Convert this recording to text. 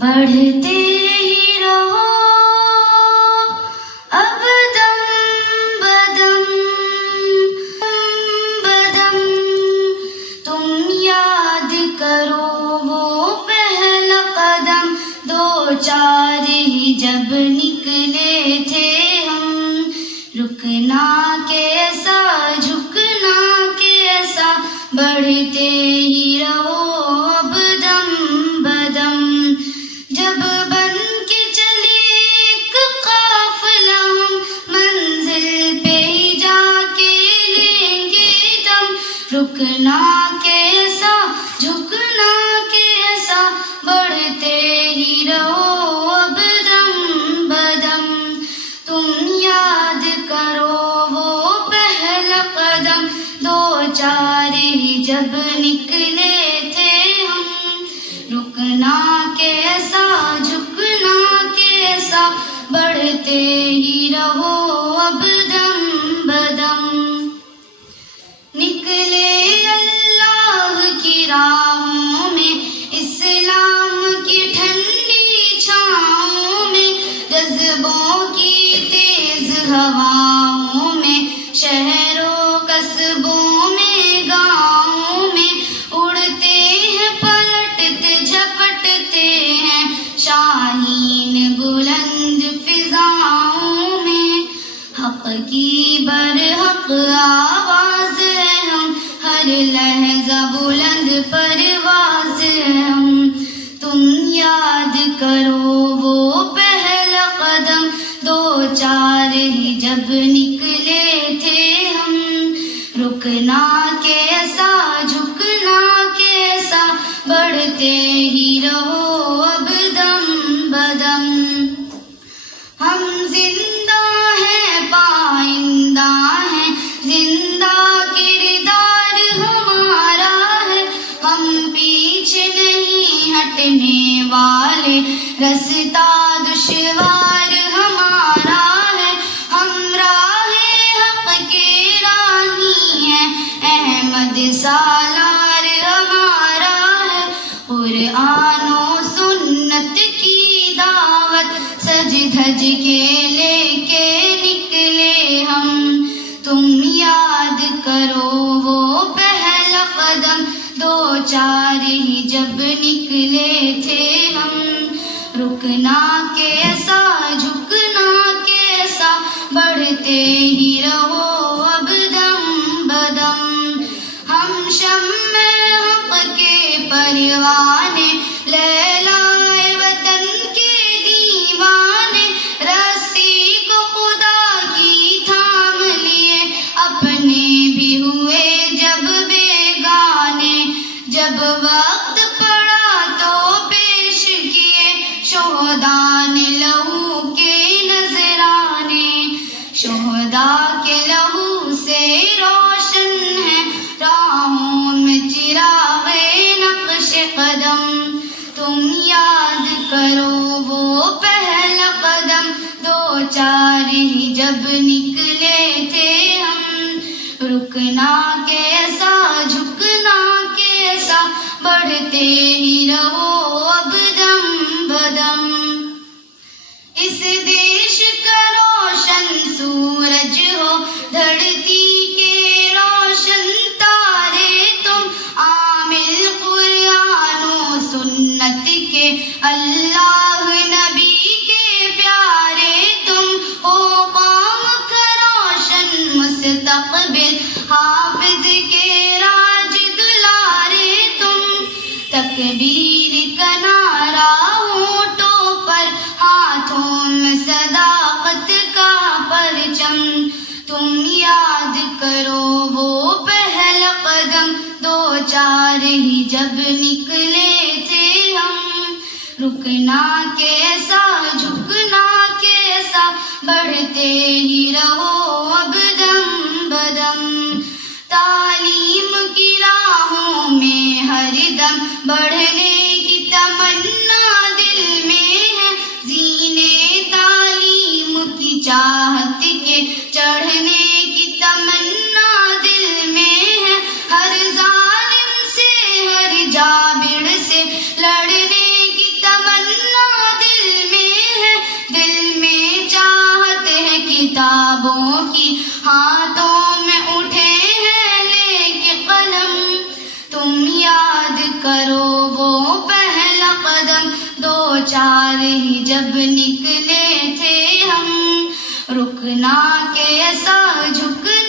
بڑھتے ہی رہو اب دم بدم بدم، تم یاد کرو وہ پہلا قدم، دو چار ہی جب نکلے تھے ہم، رکنا کیسا جھکنا کیسا، بڑھتے ہی رہو اب دم بدم، جب بن کے چلے ایک قافلہ ہم، منزل پہ ہی جا کے لیں گے دم، رکنا کیسا جھکنا کیسا، بڑھتے ہی رہو اب دم بدم، تم یاد کرو وہ پہلا قدم، دو چار ہی جب نکلے تھے ہم، رکنا کیسا جھکنا کیسا، بڑھتے ہی رہو اب دم بدم، نکلے اللہ کی راہوں میں، اسلام کی ٹھنڈی چھاؤں میں، جذبوں کی تیز ہواؤں میں، شہروں قصبوں میں گاؤں میں، اڑتے ہیں پلٹتے جھپٹتے ہیں شاہین بلند فضاؤں میں، حق کی برحق آواز ہے ہم، ہر لہجہ بلند پرواز ہے ہم، تم یاد کرو وہ پہلا قدم، دو چار ہی جب نکلے تھے ہم، رکنا کیسا جھکنا کیسا، بڑھتے ہی رہو اب دم بدم، ہم زندہ ہیں پائندہ ہیں، زندہ کردار ہمارا ہے، ہم پیچھے نہیں ہٹنے والے، رستہ دشوار ہمارا ہے، ہم راہ حق کے راہی ہیں، احمد سالار ہمارا ہے، قرآن و سنت کی دعوت سج دھج کے لے کے نکلے ہم، تم یاد کرو وہ پہلا قدم، دو چار ہی جب نکلے تھے ہم، رکنا کیسا جھکنا کیسا، بڑھتے ہی رہو اب دم بدم، ہم شمع حق کے پروانے، لہلائے وطن کے دیوانے، رسی کو خدا کی تھام لیے، اپنے بھی ہوئے جب بیگانے، جب وقت پڑا تو پیش کیے شہداء نے لہو کے نذرانے، شہداء کے لہو سے روشن ہے راہوں میں چراغ نقش قدم، تم یاد کرو وہ پہلا قدم، دو چار ہی جب نکلے تھے ہم، رکنا کیسا جھکنا کیسا، بڑھتے ہی رہو اب دم بدم، اس دیش کا روشن سورج ہو، دھرتی کے روشن تارے تم، عامل قرآن و سنت کے، اللہ نبی کے پیارے تم، ہو قوم کا روشن مستقبل، حافظ کے راج دلارے تم، تکبیر کا نعرہ ہونٹوں پر، ہاتھوں میں صداقت کا پرچم، تم یاد کرو وہ پہلا قدم، دو چار ہی جب نکلے تھے ہم، رکنا کیسا جھکنا کیسا، بڑھتے ہی رہو اب دم بدم، تعلیم کی راہوں میں ہر دم بڑھنے کی تمنا دل میں ہے، زینے تعلیم کی چاہت کے چڑھنے کی تمنا دل میں ہے، ہر ظالم سے ہر جابر سے لڑنے کی تمنا دو چار ہی جب نکلے تھے ہم، رکنا کیسا جھکنا